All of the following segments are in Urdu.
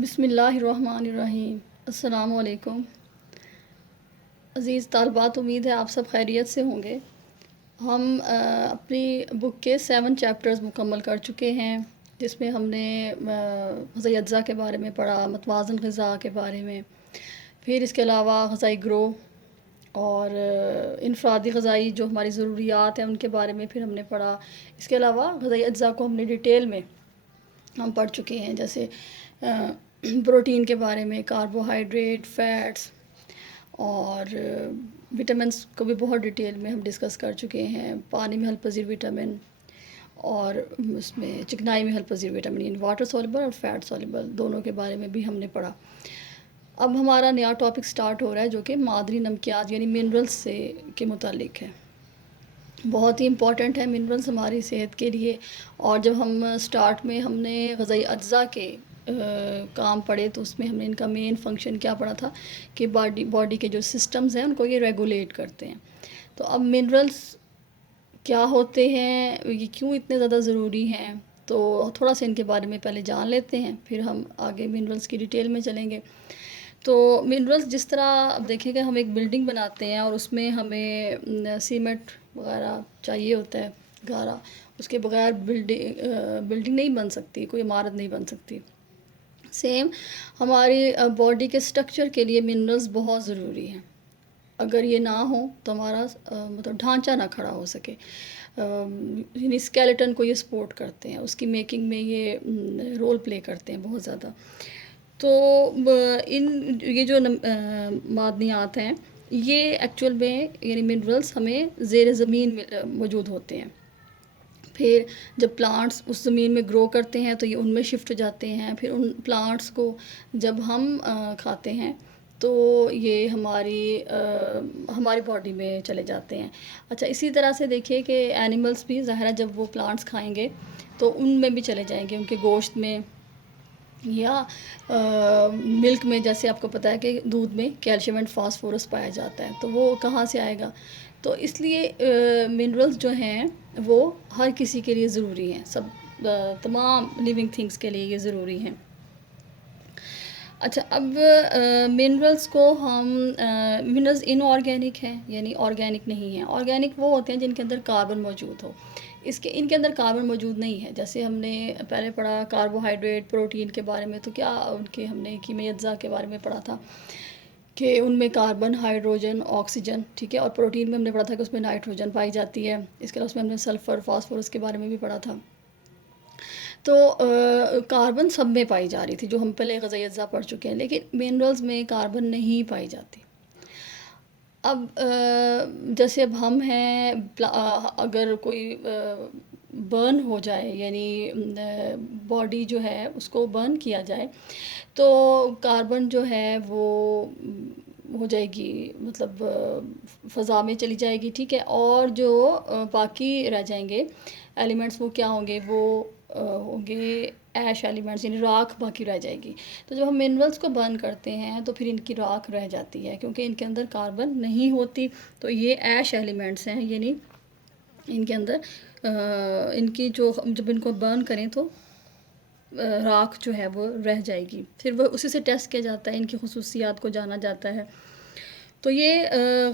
بسم اللہ الرحمن الرحیم۔ السلام علیکم عزیز طالبات، امید ہے آپ سب خیریت سے ہوں گے۔ ہم اپنی بک کے 7 چیپٹرز مکمل کر چکے ہیں، جس میں ہم نے غذائی اجزاء کے بارے میں پڑھا، متوازن غذا کے بارے میں، پھر اس کے علاوہ غذائی گروہ اور انفرادی غذائی جو ہماری ضروریات ہیں ان کے بارے میں پھر ہم نے پڑھا۔ اس کے علاوہ غذائی اجزاء کو ہم نے ڈیٹیل میں ہم پڑھ چکے ہیں، جیسے پروٹین کے بارے میں، کاربوہائیڈریٹ، فیٹس اور وٹامنس کو بھی بہت ڈیٹیل میں ہم ڈسکس کر چکے ہیں۔ پانی میں حل پذیر وٹامن اور اس میں چکنائی میں حل پذیر وٹامن، یعنی واٹر سولبل اور فیٹ سولبل دونوں کے بارے میں بھی ہم نے پڑھا۔ اب ہمارا نیا ٹاپک سٹارٹ ہو رہا ہے جو کہ معدنی نمکیات یعنی منرلز سے کے متعلق ہے۔ بہت ہی امپورٹنٹ ہے منرلز ہماری صحت کے لیے، اور جب ہم سٹارٹ میں ہم نے غذائی اجزاء کے کام پڑھے تو اس میں ہم نے ان کا مین فنکشن کیا پڑھا تھا کہ باڈی کے جو سسٹمز ہیں ان کو یہ ریگولیٹ کرتے ہیں۔ تو اب منرلز کیا ہوتے ہیں، یہ کیوں اتنے زیادہ ضروری ہیں، تو تھوڑا سا ان کے بارے میں پہلے جان لیتے ہیں، پھر ہم آگے منرلز کی ڈیٹیل میں چلیں گے۔ تو منرلز جس طرح اب دیکھیں کہ ہم ایک بلڈنگ بناتے ہیں اور اس میں ہمیں سیمنٹ وغیرہ چاہیے ہوتا ہے، گارا، اس کے بغیر بلڈنگ نہیں بن سکتی، کوئی عمارت نہیں بن سکتی۔ سیم ہماری باڈی کے سٹرکچر کے لیے منرلز بہت ضروری ہیں۔ اگر یہ نہ ہو تو ہمارا مطلب ڈھانچہ نہ کھڑا ہو سکے، یعنی اسکیلیٹن کو یہ سپورٹ کرتے ہیں، اس کی میکنگ میں یہ رول پلے کرتے ہیں بہت زیادہ۔ تو یہ جو معدنیات ہیں یہ ایکچول میں یعنی منرلز ہمیں زیر زمین موجود ہوتے ہیں۔ پھر جب پلانٹس اس زمین میں گرو کرتے ہیں تو یہ ان میں شفٹ جاتے ہیں، پھر ان پلانٹس کو جب ہم کھاتے ہیں تو یہ ہماری باڈی میں چلے جاتے ہیں۔ اچھا، اسی طرح سے دیکھیے کہ اینیملز بھی ظاہر ہے جب وہ پلانٹس کھائیں گے تو ان میں بھی چلے جائیں گے، ان کے گوشت میں یا ملک میں، جیسے آپ کو پتہ ہے کہ دودھ میں کیلشیم اینڈ فاسفورس پایا جاتا ہے، تو وہ کہاں سے آئے گا؟ تو اس لیے منرلز جو ہیں وہ ہر کسی کے لیے ضروری ہیں، تمام لیونگ تھنگس کے لیے یہ ضروری ہیں۔ اچھا، اب منرلز کو منرلز ان آرگینک ہیں، یعنی آرگینک نہیں ہیں۔ آرگینک وہ ہوتے ہیں جن کے اندر کاربن موجود ہو، ان کے اندر کاربن موجود نہیں ہے۔ جیسے ہم نے پہلے پڑھا کاربوہائیڈریٹ، پروٹین کے بارے میں، تو کیا ان کے ہم نے کیمیائی اجزاء کے بارے میں پڑھا تھا کہ ان میں کاربن، ہائیڈروجن، آکسیجن، ٹھیک ہے، اور پروٹین میں ہم نے پڑھا تھا کہ اس میں نائٹروجن پائی جاتی ہے۔ اس کے علاوہ اس میں ہم نے سلفر، فاسفورس کے بارے میں بھی پڑھا تھا۔ تو کاربن سب میں پائی جا رہی تھی، جو ہم پہلے غذائی اجزاء پڑھ چکے ہیں، لیکن منرلز میں کاربن نہیں پائی جاتی۔ اب جیسے اب ہم ہیں، اگر کوئی برن ہو جائے، یعنی باڈی جو ہے اس کو برن کیا جائے تو کاربن جو ہے وہ ہو جائے گی، مطلب فضا میں چلی جائے گی، ٹھیک ہے، اور جو باقی رہ جائیں گے ایلیمنٹس وہ کیا ہوں گے؟ وہ ہوں گے ایش ایلیمنٹس، یعنی راکھ باقی رہ جائے گی۔ تو جب ہم منرلز کو برن کرتے ہیں تو پھر ان کی راکھ رہ جاتی ہے، کیونکہ ان کے اندر کاربن نہیں ہوتی، تو یہ ایش ایلیمنٹس ہیں، یعنی ان کے اندر ان کی جب ان کو برن کریں تو راکھ جو ہے وہ رہ جائے گی، پھر وہ اسی سے ٹیسٹ کیا جاتا ہے، ان کی خصوصیات کو جانا جاتا ہے۔ تو یہ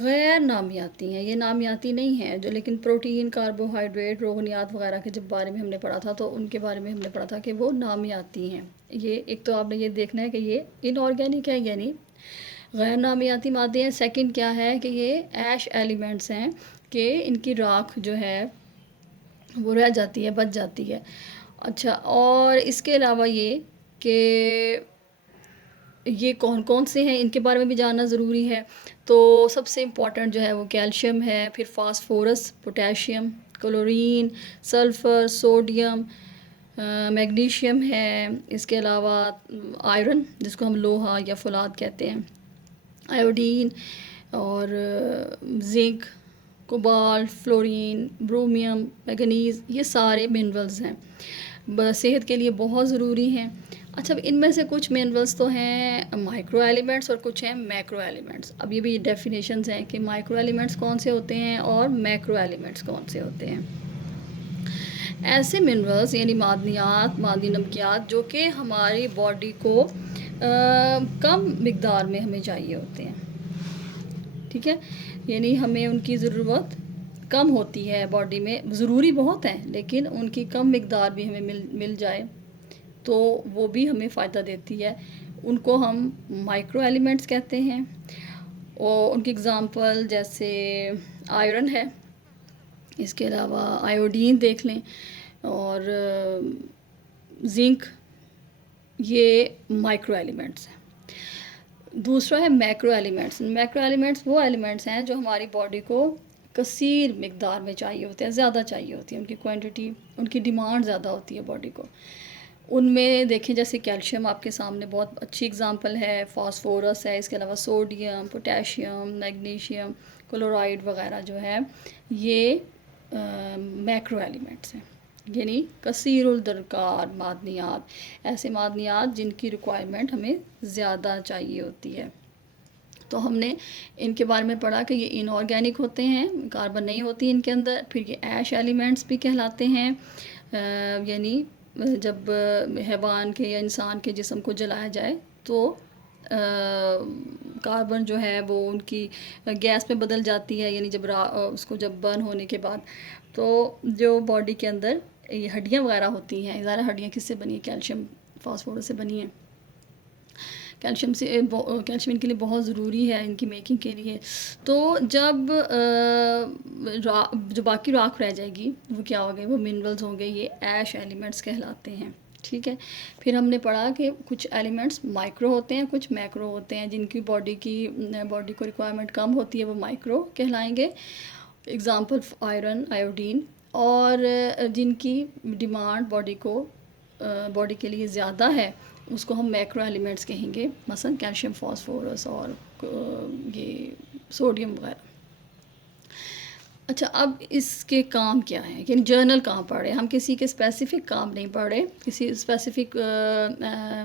غیر نامیاتی ہیں، یہ نامیاتی نہیں ہیں جو، لیکن پروٹین، کاربوہائیڈریٹ، روغنیات وغیرہ کے جب بارے میں ہم نے پڑھا تھا تو ان کے بارے میں ہم نے پڑھا تھا کہ وہ نامیاتی ہیں۔ یہ ایک تو آپ نے یہ دیکھنا ہے کہ یہ ان آرگینک ہے، یعنی غیر نامیاتی مادے ہیں۔ سیکنڈ کیا ہے کہ یہ ایش ایلیمنٹس ہیں، کہ ان کی راکھ جو ہے وہ رہ جاتی ہے، بچ جاتی ہے۔ اچھا، اور اس کے علاوہ یہ کہ یہ کون کون سے ہیں ان کے بارے میں بھی جاننا ضروری ہے۔ تو سب سے امپورٹنٹ جو ہے وہ کیلشیم ہے، پھر phosphorus, potassium, chlorine, sulphur, sodium, magnesium ہے، اس کے علاوہ آئرن جس کو ہم لوہا یا فولاد کہتے ہیں، آیوڈین اور زنک، کوبالٹ، فلورین، برومیم، مینگنیز، یہ سارے منرلز ہیں، صحت کے لیے بہت ضروری ہیں۔ اچھا، اب ان میں سے کچھ منرلز تو ہیں مائکرو ایلیمنٹس اور کچھ ہیں میکرو ایلیمنٹس۔ اب یہ بھی ڈیفینیشنز ہیں کہ مائکرو ایلیمنٹس کون سے ہوتے ہیں اور میکرو ایلیمنٹس کون سے ہوتے ہیں۔ ایسے منرلز یعنی معدنیات، معدنی نمکیات جو کہ ہماری باڈی کو کم مقدار میں ہمیں چاہیے ہوتے ہیں، ٹھیک ہے، یعنی ہمیں ان کی ضرورت کم ہوتی ہے باڈی میں، ضروری بہت ہیں لیکن ان کی کم مقدار بھی ہمیں مل جائے تو وہ بھی ہمیں فائدہ دیتی ہے. ان کو ہم مائکرو ایلیمنٹس کہتے ہیں، اور ان کی اگزامپل جیسے آئرن ہے، اس کے علاوہ آیوڈین دیکھ لیں، اور زنک، یہ مائکرو ایلیمنٹس ہیں. دوسرا ہے میکرو ایلیمنٹس. میکرو ایلیمنٹس وہ ایلیمنٹس ہیں جو ہماری باڈی کو کثیر مقدار میں چاہیے ہوتے ہیں، زیادہ چاہیے ہوتی ہے، ان کی کوانٹٹی، ان کی ڈیمانڈ زیادہ ہوتی ہے باڈی کو. ان میں دیکھیں جیسے کیلشیم آپ کے سامنے بہت اچھی اگزامپل ہے، فاسفورس ہے، اس کے علاوہ سوڈیم، پوٹیشیم، میگنیشیم، کلورائڈ وغیرہ جو ہے یہ میکرو ایلیمنٹس ہیں، یعنی کثیر الدرکار معدنیات، ایسے معدنیات جن کی ریکوائرمنٹ ہمیں زیادہ چاہیے ہوتی ہے. تو ہم نے ان کے بارے میں پڑھا کہ یہ ان آرگینک ہوتے ہیں، کاربن نہیں ہوتی ان کے اندر. پھر یہ ایش ایلیمنٹس بھی کہلاتے ہیں، یعنی جب حیوان کے یا انسان کے جسم کو جلایا جائے تو کاربن جو ہے وہ ان کی گیس میں بدل جاتی ہے، یعنی جب اس کو جب برن ہونے کے بعد تو جو باڈی کے اندر یہ ہڈیاں وغیرہ ہوتی ہیں، ظاہر ہڈیاں کس سے بنی ہیں؟ کیلشیم فاسفورس سے بنی ہیں. کیلشیم کیلشیم ان کے لیے بہت ضروری ہے ان کی میکنگ کے لیے. تو جب جو باقی راکھ رہ جائے گی وہ کیا ہو گئے؟ وہ منرلز ہوں گے، یہ ایش ایلیمنٹس کہلاتے ہیں، ٹھیک ہے. پھر ہم نے پڑھا کہ کچھ ایلیمنٹس مائکرو ہوتے ہیں، کچھ میکرو ہوتے ہیں. جن کی باڈی کو ریکوائرمنٹ کم ہوتی ہے وہ مائکرو کہلائیں گے، اگزامپل آئرن، آیوڈین. اور جن کی ڈیمانڈ باڈی کے لیے زیادہ ہے اس کو ہم میکرو ایلیمنٹس کہیں گے، مثلا کیلشیم فاسفورس اور یہ سوڈیم وغیرہ. اچھا، اب اس کے کام کیا ہیں؟ یعنی جرنل کہاں پڑھ رہے ہیں ہم؟ کسی کے اسپیسیفک کام نہیں پڑھ رہے، کسی اسپیسیفک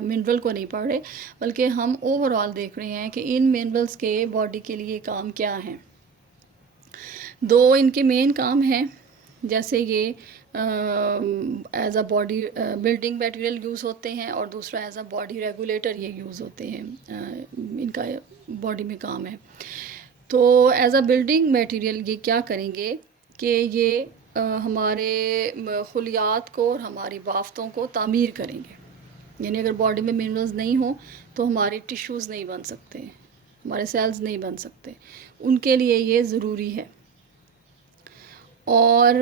منرل کو نہیں پڑھ رہے، بلکہ ہم اوور آل دیکھ رہے ہیں کہ ان منرلس کے باڈی کے لیے کام کیا ہیں. دو ان کے مین کام ہیں، جیسے یہ as a body building material use ہوتے ہیں، اور دوسرا ایز اے باڈی ریگولیٹر یہ یوز ہوتے ہیں، ان کا باڈی میں کام ہے. تو ایز اے بلڈنگ میٹیریل یہ کیا کریں گے کہ یہ ہمارے خلیات کو اور ہماری بافتوں کو تعمیر کریں گے. یعنی اگر باڈی میں منرلز نہیں ہوں تو ہمارے ٹیشوز نہیں بن سکتے، ہمارے سیلز نہیں بن سکتے، ان کے لیے یہ ضروری ہے. اور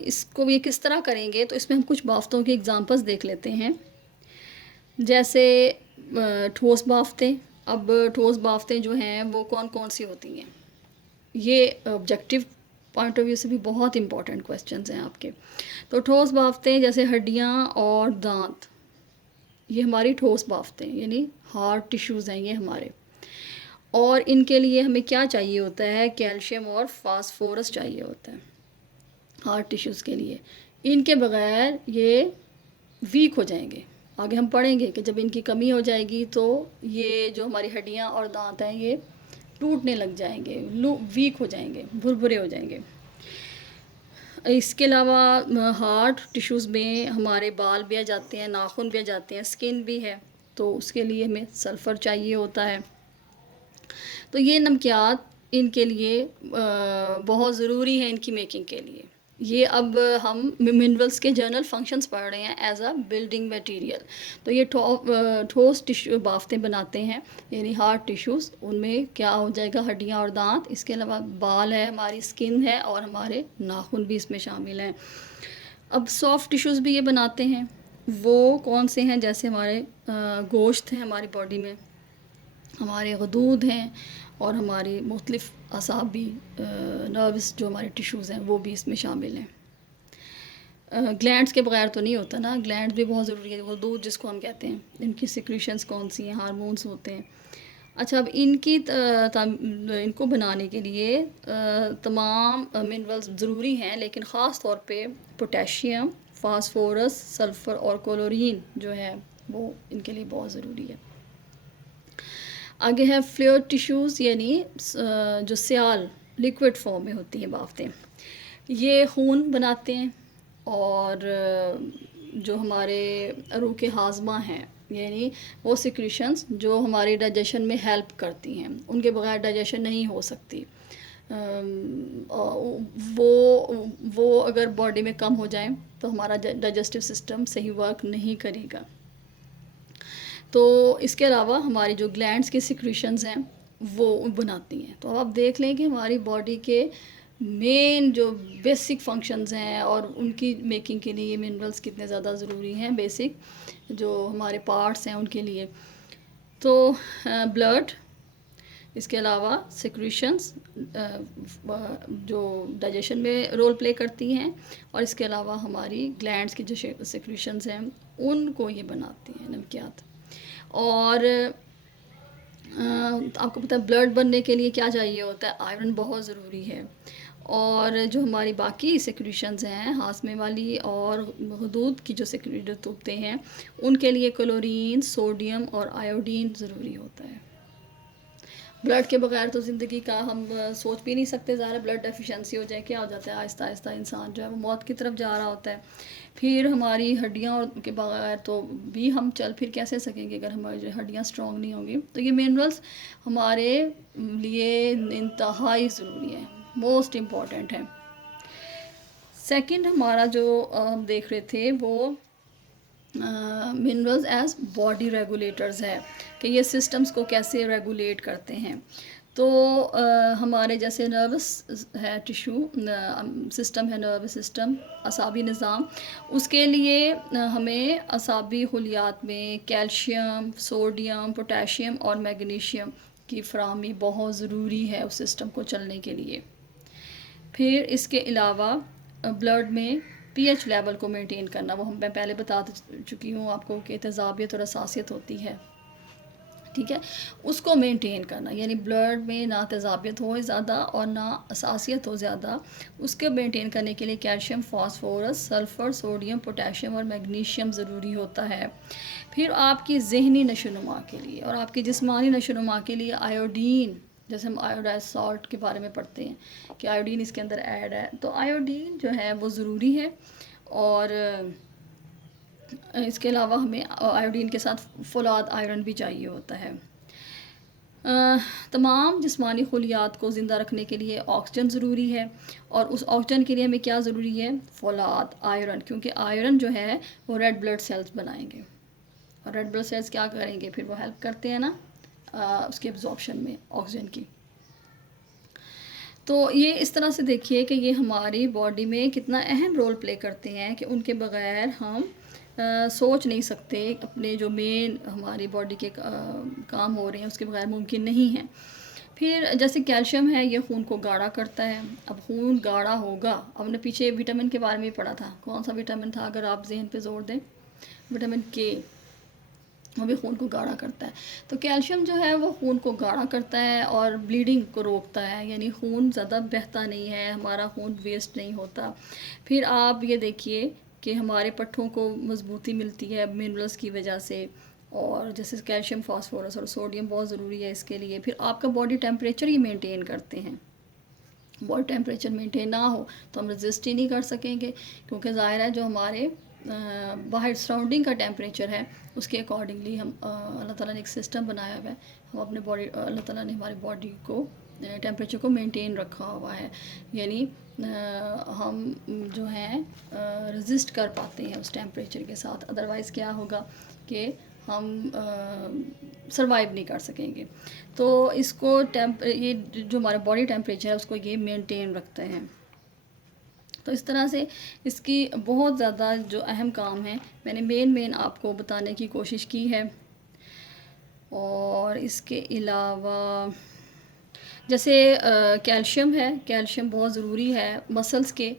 اس کو یہ کس طرح کریں گے؟ تو اس میں ہم کچھ بافتوں کی ایگزامپلس دیکھ لیتے ہیں، جیسے ٹھوس بافتیں. اب ٹھوس بافتیں جو ہیں وہ کون کون سی ہوتی ہیں؟ یہ آبجیکٹیو پوائنٹ آف ویو سے بھی بہت امپورٹنٹ کویسچنز ہیں آپ کے. تو ٹھوس بافتیں جیسے ہڈیاں اور دانت، یہ ہماری ٹھوس بافتیں، یعنی ہارڈ ٹیشوز ہیں یہ ہمارے. اور ان کے لیے ہمیں کیا چاہیے ہوتا ہے؟ کیلشیم اور فاسفورس چاہیے ہوتا ہے ہارڈ ٹیشوز کے لیے. ان کے بغیر یہ ویک ہو جائیں گے. آگے ہم پڑھیں گے کہ جب ان کی کمی ہو جائے گی تو یہ جو ہماری ہڈیاں اور دانت ہیں یہ ٹوٹنے لگ جائیں گے، ویک ہو جائیں گے، بھربھرے ہو جائیں گے. اس کے علاوہ ہارڈ ٹیشوز میں ہمارے بال بھی آ جاتے ہیں، ناخن بھی آ جاتے ہیں، اسکن بھی ہے، تو اس کے لیے ہمیں سلفر چاہیے ہوتا ہے. تو یہ نمکیات ان کے لیے بہت ضروری ہیں ان کی میکنگ کے لیے. یہ اب ہم منرلس کے جنرل فنکشنز پڑھ رہے ہیں ایز اے بلڈنگ میٹیریل. تو یہ ٹھوس ٹیشو بافتیں بناتے ہیں، یعنی ہارڈ ٹیشوز، ان میں کیا ہو جائے گا؟ ہڈیاں اور دانت. اس کے علاوہ بال ہے، ہماری اسکن ہے، اور ہمارے ناخن بھی اس میں شامل ہیں. اب سافٹ ٹیشوز بھی یہ بناتے ہیں. وہ کون سے ہیں؟ جیسے ہمارے گوشت ہیں ہماری باڈی میں، ہمارے غدود ہیں، اور ہماری مختلف اعصاب بھی، نروس جو ہمارے ٹیشوز ہیں وہ بھی اس میں شامل ہیں. گلینڈس کے بغیر تو نہیں ہوتا نا، گلینڈس بھی بہت ضروری ہے. غدود جس کو ہم کہتے ہیں، ان کی سیکریشنز کون سی ہیں؟ ہارمونس ہوتے ہیں. اچھا، اب ان کو بنانے کے لیے تمام منرلز ضروری ہیں، لیکن خاص طور پہ پوٹیشیم، فاسفورس، سلفر اور کلورین جو ہے وہ ان کے لیے بہت ضروری ہے. آگے ہے فلوئڈ ٹیشوز، یعنی جو سیال لیکوڈ فارم میں ہوتی ہیں بافتیں. یہ خون بناتے ہیں، اور جو ہمارے عروق ہاضمہ ہیں یعنی وہ سیکریشنز جو ہماری ڈائجیشن میں ہیلپ کرتی ہیں، ان کے بغیر ڈائجیشن نہیں ہو سکتی. وہ اگر باڈی میں کم ہو جائیں تو ہمارا ڈائجسٹو سسٹم صحیح ورک نہیں کرے گا. تو اس کے علاوہ ہماری جو گلینڈس کی سیکریشنز ہیں وہ بناتی ہیں. تو اب آپ دیکھ لیں کہ ہماری باڈی کے مین جو بیسک فنکشنز ہیں اور ان کی میکنگ کے لیے یہ منرلس کتنے زیادہ ضروری ہیں، بیسک جو ہمارے پارٹس ہیں ان کے لیے. تو بلڈ، اس کے علاوہ سیکریشنز جو ڈائجیشن میں رول پلے کرتی ہیں، اور اس کے علاوہ ہماری گلینڈس کی جو سیکریشنز ہیں ان کو یہ بناتی ہیں نمکیات. اور آپ کو پتہ ہے بلڈ بننے کے لیے کیا چاہیے ہوتا ہے؟ آئرن بہت ضروری ہے. اور جو ہماری باقی سیکریشنز ہیں ہاضمے والی اور حدود کی جو سیکریٹ ہوتے ہیں ان کے لیے کلورین، سوڈیم اور آیوڈین ضروری ہوتا ہے. بلڈ کے بغیر تو زندگی کا ہم سوچ بھی نہیں سکتے. ظاہر بلڈ ڈیفیشنسی ہو جائے کیا ہو جاتا ہے، آہستہ آہستہ انسان جو ہے وہ موت کی طرف جا رہا ہوتا ہے. پھر ہماری ہڈیاں کے بغیر تو بھی ہم چل پھر کیسے سکیں گے اگر ہماری ہڈیاں اسٹرانگ نہیں ہوں گی. تو یہ منرلس ہمارے لیے انتہائی ضروری ہیں، موسٹ امپورٹنٹ ہیں. سیکنڈ ہمارا جو ہم دیکھ رہے تھے وہ منرلز ایز باڈی ریگولیٹرز ہے کہ یہ سسٹمز کو کیسے ریگولیٹ کرتے ہیں. تو ہمارے جیسے نروس ہے ٹیشو سسٹم ہے، نروس سسٹم، اعصابی نظام، اس کے لیے ہمیں اعصابی خلیات میں کیلشیم، سوڈیم، پوٹاشیم اور میگنیشیم کی فراہمی بہت ضروری ہے اس سسٹم کو چلنے کے لیے. پھر اس کے علاوہ بلڈ میں پی ایچ لیول کو مینٹین کرنا، وہ میں پہلے بتا چکی ہوں آپ کو کہ تیزابیت اور حساسیت ہوتی ہے، ٹھیک ہے، اس کو مینٹین کرنا، یعنی بلڈ میں نہ تیزابیت ہو زیادہ اور نہ حساسیت ہو زیادہ، اس کو مینٹین کرنے کے لیے calcium, phosphorus, sulphur, sodium, potassium اور میگنیشیم ضروری ہوتا ہے. پھر آپ کی ذہنی نشو و نما کے لیے اور آپ کی جسمانی نشو و نما کے لیے آیوڈین، جیسے ہم آیوڈائز سالٹ کے بارے میں پڑھتے ہیں کہ آیوڈین اس کے اندر ایڈ ہے، تو آیوڈین جو ہے وہ ضروری ہے. اور اس کے علاوہ ہمیں آیوڈین کے ساتھ فولاد آئرن بھی چاہیے ہوتا ہے. تمام جسمانی خلیات کو زندہ رکھنے کے لیے آکسیجن ضروری ہے، اور اس آکسیجن کے لیے ہمیں کیا ضروری ہے؟ فولاد آئرن، کیونکہ آئرن جو ہے وہ ریڈ بلڈ سیلز بنائیں گے، اور ریڈ بلڈ سیلز کیا کریں گے؟ پھر وہ ہیلپ کرتے ہیں نا اس کے ایبزارپشن میں آکسیجن کی. تو یہ اس طرح سے دیکھیے کہ یہ ہماری باڈی میں کتنا اہم رول پلے کرتے ہیں کہ ان کے بغیر ہم سوچ نہیں سکتے. اپنے جو مین ہماری باڈی کے کام ہو رہے ہیں اس کے بغیر ممکن نہیں ہیں. پھر جیسے کیلشیم ہے، یہ خون کو گاڑھا کرتا ہے. اب خون گاڑھا ہوگا، ہم نے پیچھے وٹامن کے بارے میں پڑھا تھا، کون سا وٹامن تھا اگر آپ ذہن پہ زور دیں؟ وٹامن کے، وہ بھی خون کو گاڑھا کرتا ہے. تو کیلشیم جو ہے وہ خون کو گاڑھا کرتا ہے اور بلیڈنگ کو روکتا ہے، یعنی خون زیادہ بہتا نہیں ہے، ہمارا خون ویسٹ نہیں ہوتا. پھر آپ یہ دیکھیے کہ ہمارے پٹھوں کو مضبوطی ملتی ہے منرلز کی وجہ سے، اور جیسے کیلشیم، فاسفورس اور سوڈیم بہت ضروری ہے اس کے لیے. پھر آپ کا باڈی ٹیمپریچر ہی مینٹین کرتے ہیں. باڈی ٹیمپریچر مینٹین نہ ہو تو ہم رزسٹ ہی نہیں کر سکیں گے، کیونکہ ظاہر ہے جو ہمارے باہر سراؤنڈنگ کا ٹیمپریچر ہے اس کے اکارڈنگلی ہم اللہ تعالیٰ نے ایک سسٹم بنایا ہوا ہے، ہم اپنے باڈی، اللہ تعالیٰ نے ہماری باڈی کو ٹیمپریچر کو مینٹین رکھا ہوا ہے، یعنی ہم جو ہیں رزسٹ کر پاتے ہیں اس ٹیمپریچر کے ساتھ. ادروائز کیا ہوگا کہ ہم سروائیو نہیں کر سکیں گے. تو اس کو یہ جو ہمارا باڈی ٹیمپریچر ہے اس کو یہ مینٹین رکھتے ہیں. تو اس طرح سے اس کی بہت زیادہ جو اہم کام ہیں میں نے مین آپ کو بتانے کی کوشش کی ہے. اور اس کے علاوہ جیسے کیلشیم ہے، کیلشیم بہت ضروری ہے مسلز کے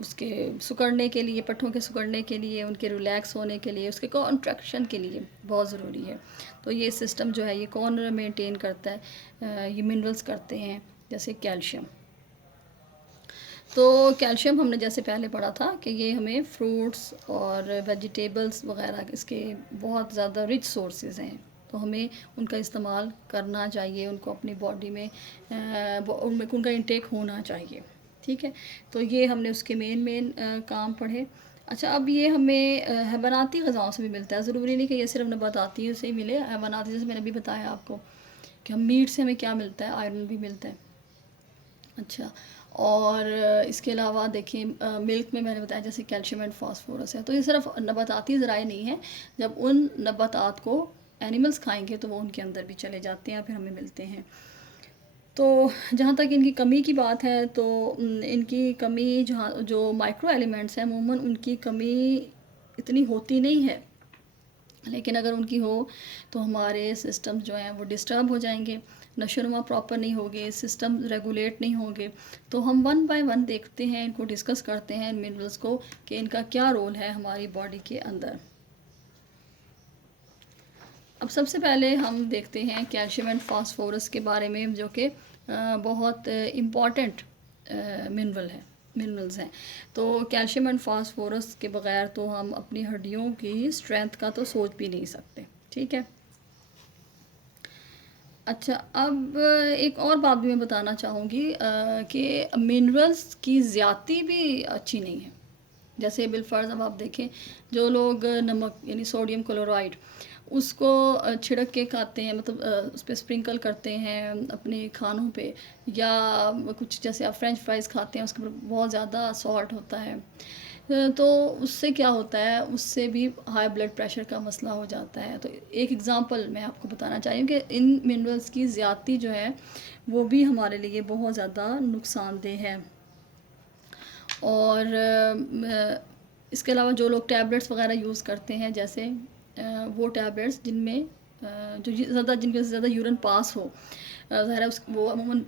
اس کے سکڑنے کے لیے، پٹھوں کے سکڑنے کے لیے، ان کے ریلیکس ہونے کے لیے، اس کے کانٹریکشن کے لیے بہت ضروری ہے. تو یہ سسٹم جو ہے یہ کون مینٹین کرتا ہے؟ یہ منرلز کرتے ہیں، جیسے کیلشیم. تو کیلشیم ہم نے جیسے پہلے پڑھا تھا کہ یہ ہمیں فروٹس اور ویجیٹیبلز وغیرہ اس کے بہت زیادہ رچ سورسز ہیں، تو ہمیں ان کا استعمال کرنا چاہیے، ان کو اپنی باڈی میں ان کا انٹیک ہونا چاہیے، ٹھیک ہے. تو یہ ہم نے اس کے مین کام پڑھے. اچھا، اب یہ ہمیں حیواناتی غذاؤں سے بھی ملتا ہے، ضروری نہیں کہ یہ صرف نباتاتی سے ہی ملے، حیواناتی جیسے میں نے ابھی بتایا آپ کو کہ ہم میٹ سے ہمیں کیا ملتا ہے، آئرن بھی ملتا ہے. اچھا، اور اس کے علاوہ دیکھیں ملک میں نے بتایا جیسے کیلشیم اینڈ فاسفورس ہے، تو یہ صرف نباتاتی ذرائع نہیں ہیں، جب ان نباتات کو اینیملز کھائیں گے تو وہ ان کے اندر بھی چلے جاتے ہیں، پھر ہمیں ملتے ہیں. تو جہاں تک ان کی کمی کی بات ہے تو ان کی کمی جہاں جو مائکرو ایلیمنٹس ہیں عموماً ان کی کمی اتنی ہوتی نہیں ہے، لیکن اگر ان کی ہو تو ہمارے سسٹم جو ہیں وہ ڈسٹرب ہو جائیں گے، نشو و نما پراپر نہیں ہوگے، سسٹم ریگولیٹ نہیں ہوں گے. تو ہم ون بائی ون دیکھتے ہیں، ان کو ڈسکس کرتے ہیں ان منرلس کو کہ ان کا کیا رول ہے ہماری باڈی کے اندر. اب سب سے پہلے ہم دیکھتے ہیں کیلشیم اینڈ فاسفورس کے بارے میں، جو کہ بہت امپورٹنٹ منرلز ہیں. تو کیلشیم اینڈ فاسفورس کے بغیر تو ہم اپنی ہڈیوں کی اسٹرینتھ کا تو سوچ بھی نہیں سکتے. ٹھیک ہے. اچھا، اب ایک اور بات بھی میں بتانا چاہوں گی کہ منرلز کی زیادتی بھی اچھی نہیں ہے. جیسے بالفرض اب آپ دیکھیں جو لوگ نمک یعنی سوڈیم کلورائڈ اس کو چھڑک کے کھاتے ہیں، مطلب اس پہ اسپرنکل کرتے ہیں اپنے کھانوں پہ، یا کچھ جیسے آپ فرینچ فرائز کھاتے ہیں اس کے اوپر بہت زیادہ سالٹ ہوتا ہے، تو اس سے کیا ہوتا ہے، اس سے بھی ہائی بلڈ پریشر کا مسئلہ ہو جاتا ہے. تو ایک ایگزامپل میں آپ کو بتانا چاہتی ہوں کہ ان منرلز کی زیادتی جو ہے وہ بھی ہمارے لیے بہت زیادہ نقصان دہ ہے. اور اس کے علاوہ جو لوگ ٹیبلٹس وغیرہ یوز کرتے ہیں، جیسے وہ ٹیبلٹس جن میں جن کے زیادہ یورین پاس ہو، ظاہر ہے وہ عموماً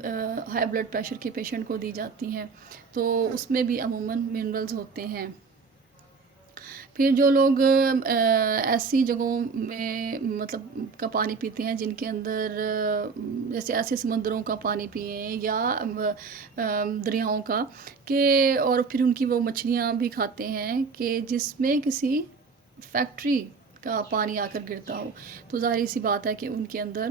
ہائی بلڈ پریشر کے پیشنٹ کو دی جاتی ہیں، تو اس میں بھی عموماً منرلز ہوتے ہیں. پھر جو لوگ ایسی جگہوں میں مطلب کا پانی پیتے ہیں جن کے اندر جیسے ایسے سمندروں کا پانی پئیں یا دریاؤں کا، کہ اور پھر ان کی وہ مچھلیاں بھی کھاتے ہیں کہ جس میں کسی فیکٹری کا پانی آ کر گرتا ہو، تو ظاہر سی بات ہے کہ ان کے اندر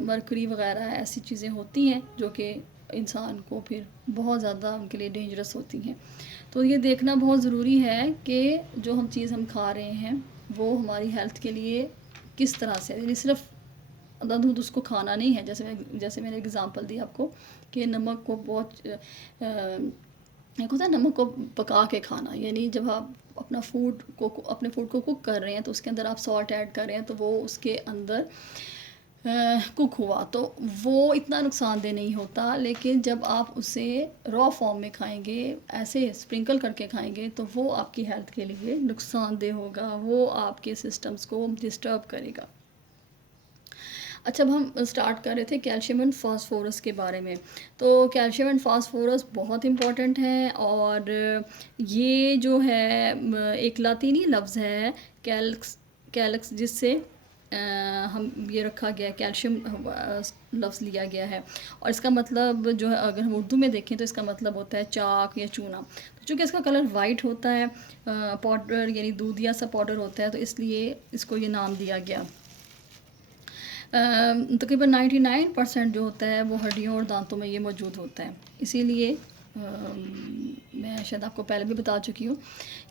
مرکری وغیرہ ایسی چیزیں ہوتی ہیں جو کہ انسان کو پھر بہت زیادہ ان کے لیے ڈینجرس ہوتی ہیں. تو یہ دیکھنا بہت ضروری ہے کہ جو ہم کھا رہے ہیں وہ ہماری ہیلتھ کے لیے کس طرح سے، یعنی صرف دودھ اس کو کھانا نہیں ہے، جیسے میں نے اگزامپل دی آپ کو کہ نمک کو بہت ایک ہوتا ہے نمک کو پکا کے کھانا، یعنی جب آپ اپنے فوڈ کو کوک کر رہے ہیں تو اس کے اندر آپ سالٹ ایڈ کر رہے ہیں تو وہ اس کے اندر کوک ہوا تو وہ اتنا نقصان دہ نہیں ہوتا. لیکن جب آپ اسے را فارم میں کھائیں گے، ایسے اسپرنکل کر کے کھائیں گے، تو وہ آپ کی ہیلتھ کے لیے نقصان دہ ہوگا، وہ آپ کے سسٹمز کو ڈسٹرب کرے گا. اچھا، اب ہم اسٹارٹ کر رہے تھے کیلشیم اینڈ فاسفورس کے بارے میں. تو کیلشیم اینڈ فاسفورس بہت امپورٹنٹ ہیں، اور یہ جو ہے ایک لاطینی لفظ ہے کیلکس جس سے ہم یہ رکھا گیا کیلشیم لفظ لیا گیا ہے، اور اس کا مطلب جو ہے اگر ہم اردو میں دیکھیں تو اس کا مطلب ہوتا ہے چاک یا چونا. چونکہ اس کا کلر وائٹ ہوتا ہے، پاؤڈر یعنی دودھیا سا پاؤڈر ہوتا ہے، تو اس لیے اس کو یہ نام دیا گیا. تقریباً 99% جو ہوتا ہے وہ ہڈیوں اور دانتوں میں یہ موجود ہوتا ہے. اسی لیے میں شاید آپ کو پہلے بھی بتا چکی ہوں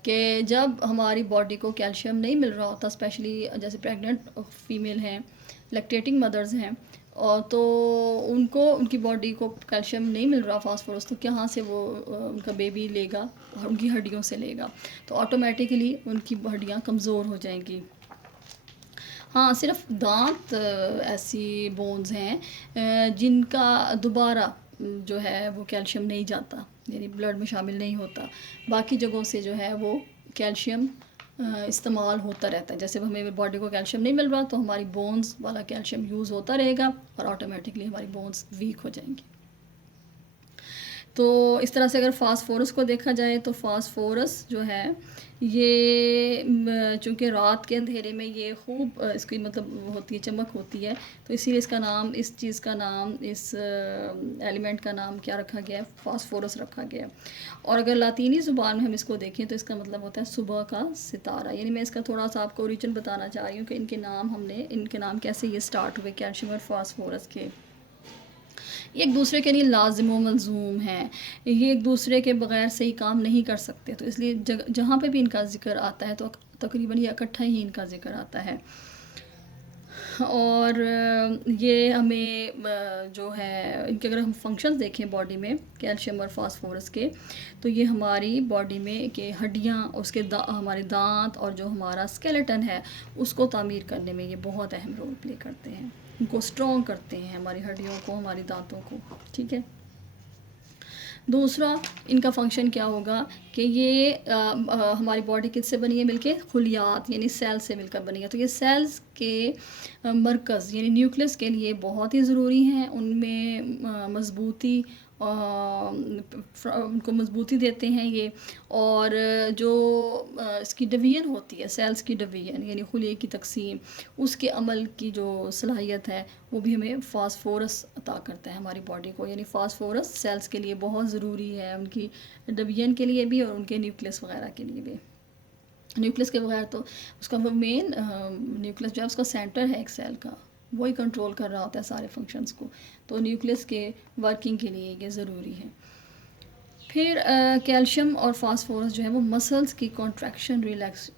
کہ جب ہماری باڈی کو کیلشیم نہیں مل رہا ہوتا، اسپیشلی جیسے پریگننٹ فیمیل ہیں، لیکٹیٹنگ مدرز ہیں، اور تو ان کی باڈی کو کیلشیم نہیں مل رہا فاسفورس، تو کہاں سے وہ ان کا بیبی لے گا، ان کی ہڈیوں سے لے گا، تو آٹومیٹیکلی ان کی ہڈیاں کمزور ہو جائیں گی. ہاں، صرف دانت ایسی بونز ہیں جن کا دوبارہ جو ہے وہ کیلشیم نہیں جاتا، یعنی بلڈ میں شامل نہیں ہوتا. باقی جگہوں سے جو ہے وہ کیلشیم استعمال ہوتا رہتا ہے. جیسے ہمیں باڈی کو کیلشیم نہیں مل رہا تو ہماری بونز والا کیلشیم یوز ہوتا رہے گا، اور آٹومیٹکلی ہماری بونز ویک ہو جائیں گی. تو اس طرح سے اگر فاسفورس کو دیکھا جائے تو فاسفورس جو ہے یہ چونکہ رات کے اندھیرے میں یہ خوب اس کی مطلب ہوتی ہے، چمک ہوتی ہے، تو اسی لیے اس چیز کا نام اس ایلیمنٹ کا نام کیا رکھا گیا ہے، فاسفورس رکھا گیا ہے. اور اگر لاطینی زبان میں ہم اس کو دیکھیں تو اس کا مطلب ہوتا ہے صبح کا ستارہ. یعنی میں اس کا تھوڑا سا آپ کو اوریجن بتانا چاہ رہی ہوں کہ ان کے نام کیسے یہ سٹارٹ ہوئے کیلشیم اور فاسفورس کے. یہ ایک دوسرے کے لیے لازم و ملزوم ہیں، یہ ایک دوسرے کے بغیر صحیح کام نہیں کر سکتے، تو اس لیے جہاں پہ بھی ان کا ذکر آتا ہے تو تقریباً یہ اکٹھا ہی ان کا ذکر آتا ہے۔ اور یہ ہمیں جو ہے ان کے اگر ہم فنکشنز دیکھیں باڈی میں کیلشیم اور فاسفورس کے، تو یہ ہماری باڈی میں کہ ہڈیاں، اس کے ہمارے دانت اور جو ہمارا اسکیلیٹن ہے اس کو تعمیر کرنے میں یہ بہت اہم رول پلے کرتے ہیں، ان کو اسٹرانگ کرتے ہیں، ہماری ہڈیوں کو، ہماری دانتوں کو، ٹھیک ہے۔ دوسرا ان کا فنکشن کیا ہوگا کہ یہ ہماری باڈی کس سے بنی ہے مل کے؟ خلیات یعنی سیل سے مل کر بنی ہے، تو یہ سیلز کے مرکز یعنی نیوکلس کے لیے بہت ہی ضروری ہیں، ان میں مضبوطی ان کو مضبوطی دیتے ہیں یہ، اور جو اس کی ڈویژن ہوتی ہے، سیلز کی ڈویژن یعنی خلیے کی تقسیم، اس کے عمل کی جو صلاحیت ہے وہ بھی ہمیں فاسفورس عطا کرتا ہے ہماری باڈی کو، یعنی فاسفورس سیلز کے لیے بہت ضروری ہے، ان کی ڈویژن کے لیے بھی اور ان کے نیوکلس وغیرہ کے لیے بھی۔ نیوکلس کے بغیر تو اس کا وہ مین نیوکلس جو ہے اس کا سینٹر ہے ایک سیل کا، وہی کنٹرول کر رہا ہوتا ہے سارے فنکشنز کو، تو نیوکلس کے ورکنگ کے لیے یہ ضروری ہے۔ پھر کیلشیم اور فاسفورس جو ہے وہ مسلز کی کانٹریکشن ریلیکس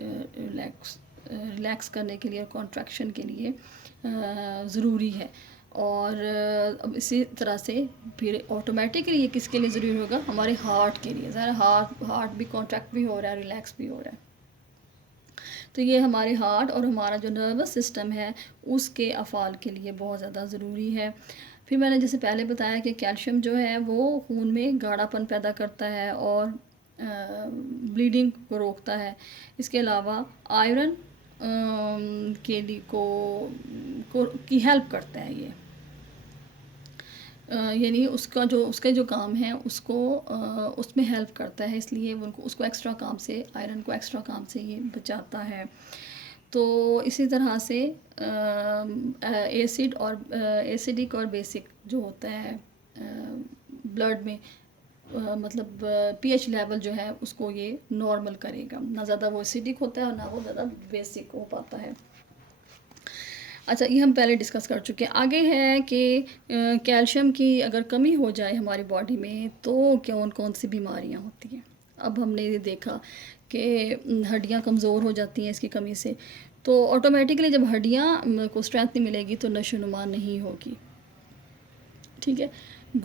کرنے کے لیے اور کانٹریکشن کے لیے ضروری ہے، اور اب اسی طرح سے پھر آٹومیٹکلی یہ کس کے لیے ضروری ہوگا؟ ہمارے ہارٹ کے لیے، ظاہر ہارٹ بھی کانٹریکٹ بھی ہو رہا ہے، ریلیکس بھی ہو رہا ہے، تو یہ ہمارے ہارٹ اور ہمارا جو نروس سسٹم ہے اس کے افعال کے لیے بہت زیادہ ضروری ہے۔ پھر میں نے جیسے پہلے بتایا کہ کیلشیم جو ہے وہ خون میں گاڑھا پن پیدا کرتا ہے اور بلیڈنگ کو روکتا ہے، اس کے علاوہ آئرن کے لیے کی ہیلپ کرتا ہے یہ، یعنی اس کے جو کام ہیں اس کو اس میں ہیلپ کرتا ہے، اس لیے اس کو ایکسٹرا کام سے، آئرن کو ایکسٹرا کام سے یہ بچاتا ہے۔ تو اسی طرح سے ایسیڈک اور بیسک جو ہوتا ہے بلڈ میں، مطلب پی ایچ لیول جو ہے اس کو یہ نارمل کرے گا، نہ زیادہ وہ ایسیڈک ہوتا ہے اور نہ وہ زیادہ بیسک ہو پاتا ہے۔ اچھا، یہ ہم پہلے ڈسکس کر چکے ہیں۔ آگے ہے کہ کیلشیم کی اگر کمی ہو جائے ہماری باڈی میں تو کون کون سی بیماریاں ہوتی ہیں۔ اب ہم نے یہ دیکھا کہ ہڈیاں کمزور ہو جاتی ہیں اس کی کمی سے، تو آٹومیٹکلی جب ہڈیاں کو اسٹرینتھ نہیں ملے گی تو نشو و نما نہیں ہوگی، ٹھیک ہے،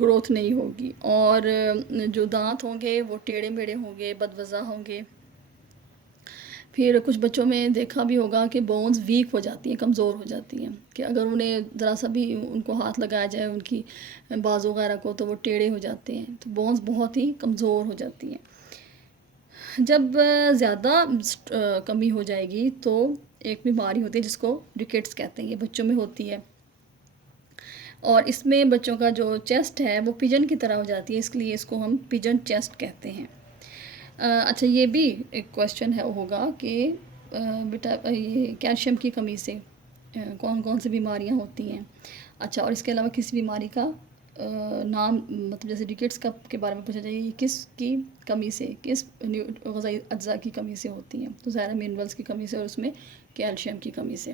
گروتھ نہیں ہوگی، اور جو دانت ہوں گے وہ ٹیڑھے میڑھے ہوں گے، بدوضع ہوں گے۔ پھر کچھ بچوں میں دیکھا بھی ہوگا کہ بونز ویک ہو جاتی ہیں، کمزور ہو جاتی ہیں، کہ اگر انہیں ذرا سا بھی ان کو ہاتھ لگایا جائے ان کی بازو وغیرہ کو تو وہ ٹیڑھے ہو جاتے ہیں، تو بونز بہت ہی کمزور ہو جاتی ہیں۔ جب زیادہ کمی ہو جائے گی تو ایک بیماری ہوتی ہے جس کو ریکٹس کہتے ہیں، یہ بچوں میں ہوتی ہے، اور اس میں بچوں کا جو چیسٹ ہے وہ پجن کی طرح ہو جاتی ہے، اس لیے اس کو ہم پجن چیسٹ کہتے ہیں۔ اچھا، یہ بھی ایک کویشچن ہوگا کہ بیٹا یہ کیلشیم کی کمی سے کون کون سی بیماریاں ہوتی ہیں۔ اچھا، اور اس کے علاوہ کسی بیماری کا نام، مطلب جیسے ریکٹس کے بارے میں پوچھا جائے یہ کس کی کمی سے، کس غذائی اجزاء کی کمی سے ہوتی ہیں، تو ظاہر منرلس کی کمی سے اور اس میں کیلشیم کی کمی سے۔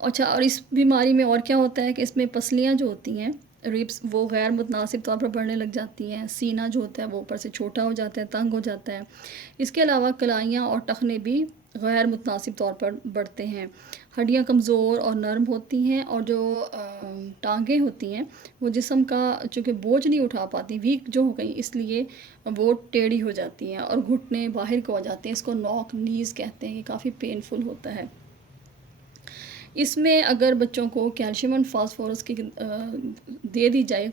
اچھا، اور اس بیماری میں اور کیا ہوتا ہے کہ اس میں پسلیاں جو ہوتی ہیں، ریبس، وہ غیر متناسب طور پر بڑھنے لگ جاتی ہیں، سینہ جو ہوتا ہے وہ اوپر سے چھوٹا ہو جاتا ہے، تنگ ہو جاتا ہے۔ اس کے علاوہ کلائیاں اور ٹخنے بھی غیر متناسب طور پر بڑھتے ہیں، ہڈیاں کمزور اور نرم ہوتی ہیں، اور جو ٹانگیں ہوتی ہیں وہ جسم کا چونکہ بوجھ نہیں اٹھا پاتی، ویک جو ہو گئی، اس لیے وہ ٹیڑھی ہو جاتی ہیں اور گھٹنے باہر کو آ جاتے ہیں، اس کو نوک نیز کہتے ہیں، یہ کافی پینفل ہوتا ہے۔ اس میں اگر بچوں کو کیلشیم اور فاسفورس کی دے دی جائے،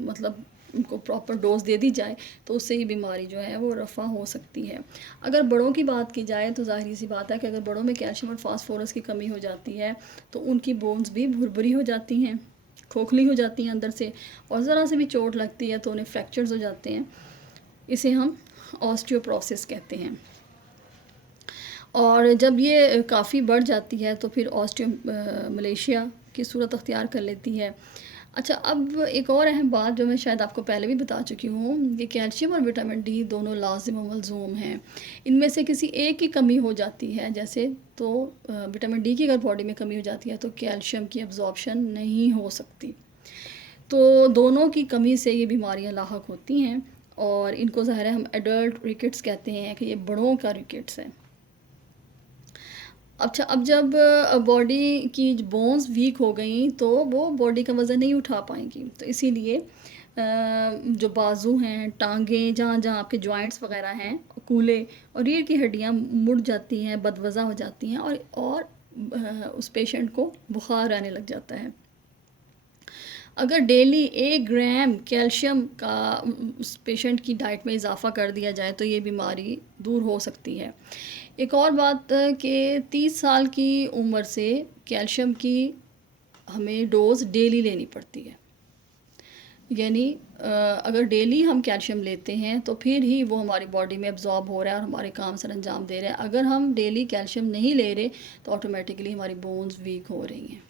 مطلب ان کو پراپر ڈوز دے دی جائے تو اس سے یہ بیماری جو ہے وہ رفع ہو سکتی ہے۔ اگر بڑوں کی بات کی جائے تو ظاہری سی بات ہے کہ اگر بڑوں میں کیلشیم اور فاسفورس کی کمی ہو جاتی ہے تو ان کی بونز بھی بھربھری ہو جاتی ہیں، کھوکھلی ہو جاتی ہیں اندر سے، اور ذرا سے بھی چوٹ لگتی ہے تو انہیں فریکچرز ہو جاتے ہیں، اسے ہم آسٹیوپروسس کہتے ہیں۔ اور جب یہ کافی بڑھ جاتی ہے تو پھر ملیشیا کی صورت اختیار کر لیتی ہے۔ اچھا، اب ایک اور اہم بات جو میں شاید آپ کو پہلے بھی بتا چکی ہوں، یہ کیلشیم اور وٹامن ڈی دونوں لازم و ملزوم ہیں، ان میں سے کسی ایک کی کمی ہو جاتی ہے جیسے تو وٹامن ڈی کی اگر باڈی میں کمی ہو جاتی ہے تو کیلشیم کی ابزارپشن نہیں ہو سکتی، تو دونوں کی کمی سے یہ بیماریاں لاحق ہوتی ہیں، اور ان کو ظاہر ہے ہم ایڈلٹ ریکٹس کہتے ہیں کہ یہ بڑوں کا ریکٹس ہے۔ اچھا، اب جب باڈی کی بونز ویک ہو گئیں تو وہ باڈی کا وزن نہیں اٹھا پائیں گی، تو اسی لیے جو بازو ہیں، ٹانگیں، جہاں جہاں آپ کے جوائنٹس وغیرہ ہیں، کولے اور ریڑھ کی ہڈیاں مڑ جاتی ہیں، بدوضع ہو جاتی ہیں، اور اس پیشنٹ کو بخار آنے لگ جاتا ہے۔ اگر ڈیلی 1 گرام کیلشیم کا اس پیشنٹ کی ڈائٹ میں اضافہ کر دیا جائے تو یہ بیماری دور ہو سکتی ہے۔ ایک اور بات کہ 30 سال کی عمر سے کیلشیم کی ہمیں ڈوز ڈیلی لینی پڑتی ہے، یعنی اگر ڈیلی ہم کیلشیم لیتے ہیں تو پھر ہی وہ ہماری باڈی میں ابزارب ہو رہا ہے اور ہمارے کام سر انجام دے رہا ہے۔ اگر ہم ڈیلی کیلشیم نہیں لے رہے تو آٹومیٹکلی ہماری بونز ویک ہو رہی ہیں۔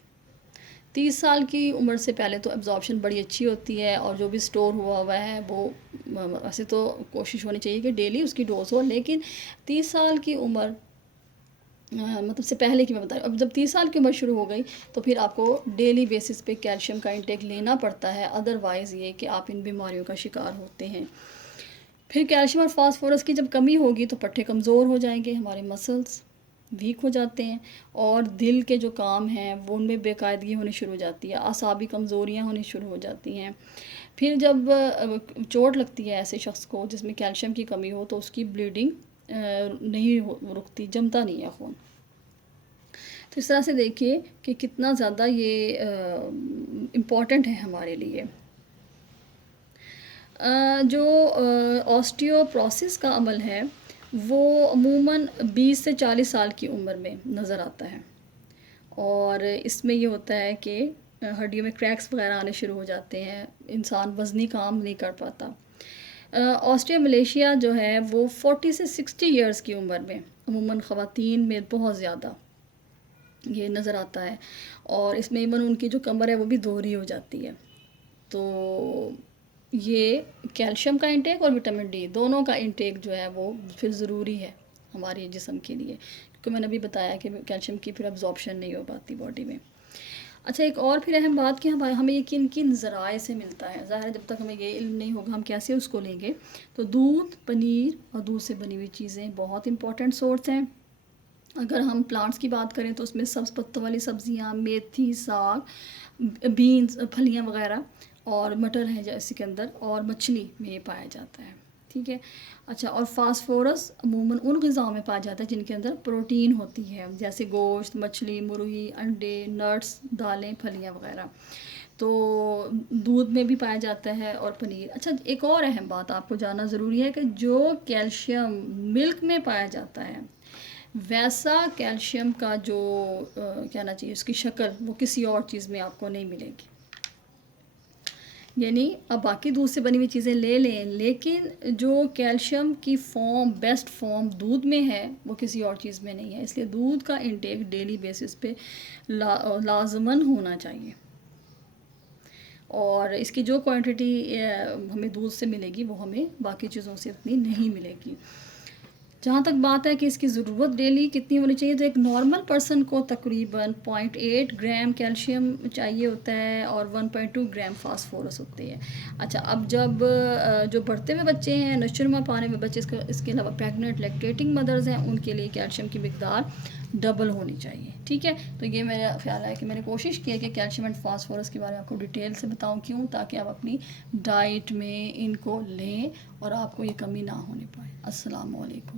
30 سال کی عمر سے پہلے تو ابزارپشن بڑی اچھی ہوتی ہے، اور جو بھی سٹور ہوا ہے وہ ویسے تو کوشش ہونی چاہیے کہ ڈیلی اس کی ڈوز ہو، لیکن 30 سال کی عمر مطلب سے پہلے کی میں بتا رہی ہوں۔ اب جب 30 سال کی عمر شروع ہو گئی تو پھر آپ کو ڈیلی بیسس پہ کیلشیم کا انٹیک لینا پڑتا ہے، ادروائز یہ کہ آپ ان بیماریوں کا شکار ہوتے ہیں۔ پھر کیلشیم اور فاسفورس کی جب کمی ہوگی تو پٹھے کمزور ہو جائیں گے، ہمارے مسلس ویک ہو جاتے ہیں، اور دل کے جو کام ہیں وہ ان میں بے قاعدگی ہونی شروع ہو جاتی ہے، اعصابی کمزوریاں ہونی شروع ہو جاتی ہیں۔ پھر جب چوٹ لگتی ہے ایسے شخص کو جس میں کیلشیم کی کمی ہو تو اس کی بلیڈنگ نہیں رکتی، جمتا نہیں ہے خون۔ تو اس طرح سے دیکھیے کہ کتنا زیادہ یہ امپورٹنٹ ہے ہمارے لیے۔ جو آسٹیوپروسس کا عمل ہے وہ عموماً 20 سے 40 سال کی عمر میں نظر آتا ہے، اور اس میں یہ ہوتا ہے کہ ہڈیوں میں کریکس وغیرہ آنے شروع ہو جاتے ہیں، انسان وزنی کام نہیں کر پاتا۔ آسٹریومیلیشیا جو ہے وہ 40 سے 60 ایئرس کی عمر میں عموماً خواتین میں بہت زیادہ یہ نظر آتا ہے، اور اس میں ایون ان کی جو کمر ہے وہ بھی دوہری ہو جاتی ہے۔ تو یہ کیلشیم کا انٹیک اور وٹامن ڈی دونوں کا انٹیک جو ہے وہ پھر ضروری ہے ہمارے جسم کے لیے، کیونکہ میں نے ابھی بتایا کہ کیلشیم کی پھر ابزارپشن نہیں ہو پاتی باڈی میں۔ اچھا، ایک اور پھر اہم بات کہ ہمیں یہ کن کن ذرائع سے ملتا ہے، ظاہر ہے جب تک ہمیں یہ علم نہیں ہوگا ہم کیسے اس کو لیں گے۔ تو دودھ، پنیر اور دودھ سے بنی ہوئی چیزیں بہت امپورٹنٹ سورس ہیں۔ اگر ہم پلانٹس کی بات کریں تو اس میں سبز پتوں والی سبزیاں، میتھی، ساگ، بینز، پھلیاں وغیرہ، اور مٹر ہے جیسے کے اندر، اور مچھلی میں یہ پایا جاتا ہے، ٹھیک ہے۔ اچھا، اور فاسفورس عموماً ان غذاؤں میں پایا جاتا ہے جن کے اندر پروٹین ہوتی ہے، جیسے گوشت، مچھلی، مرغی، انڈے، نٹس، دالیں، پھلیاں وغیرہ۔ تو دودھ میں بھی پایا جاتا ہے اور پنیر۔ اچھا، ایک اور اہم بات آپ کو جاننا ضروری ہے کہ جو کیلشیم ملک میں پایا جاتا ہے ویسا کیلشیم کا جو کہنا چاہیے اس کی شکل وہ کسی اور چیز میں آپ کو نہیں ملے گی۔ یعنی اب باقی دودھ سے بنی ہوئی چیزیں لے لیں، لیکن جو کیلشیم کی فارم، بیسٹ فارم دودھ میں ہے وہ کسی اور چیز میں نہیں ہے، اس لیے دودھ کا انٹیک ڈیلی بیسس پہ لازماً ہونا چاہیے، اور اس کی جو کوانٹٹی ہمیں دودھ سے ملے گی وہ ہمیں باقی چیزوں سے اتنی نہیں ملے گی۔ جہاں تک بات ہے کہ اس کی ضرورت ڈیلی کتنی ہونی چاہیے، تو ایک نارمل پرسن کو تقریباً 0.8 گرام کیلشیم چاہیے ہوتا ہے اور 1.2 گرام فاسفورس ہوتے ہیں۔ اچھا، اب جب جو بڑھتے ہوئے بچے ہیں، نشوونما پانے میں بچے، اس کے علاوہ پریگننٹ لیکٹیٹنگ مدرز ہیں، ان کے لیے کیلشیم کی مقدار ڈبل ہونی چاہیے، ٹھیک ہے۔ تو یہ میرا خیال ہے کہ میں نے کوشش کی ہے کہ کیلشیم اینڈ فاسفورس کے بارے میں آپ کو ڈیٹیل سے بتاؤں، کیوں؟ تاکہ آپ اپنی ڈائٹ میں ان کو لیں اور آپ کو یہ کمی نہ ہونے پائے۔ السلام علیکم۔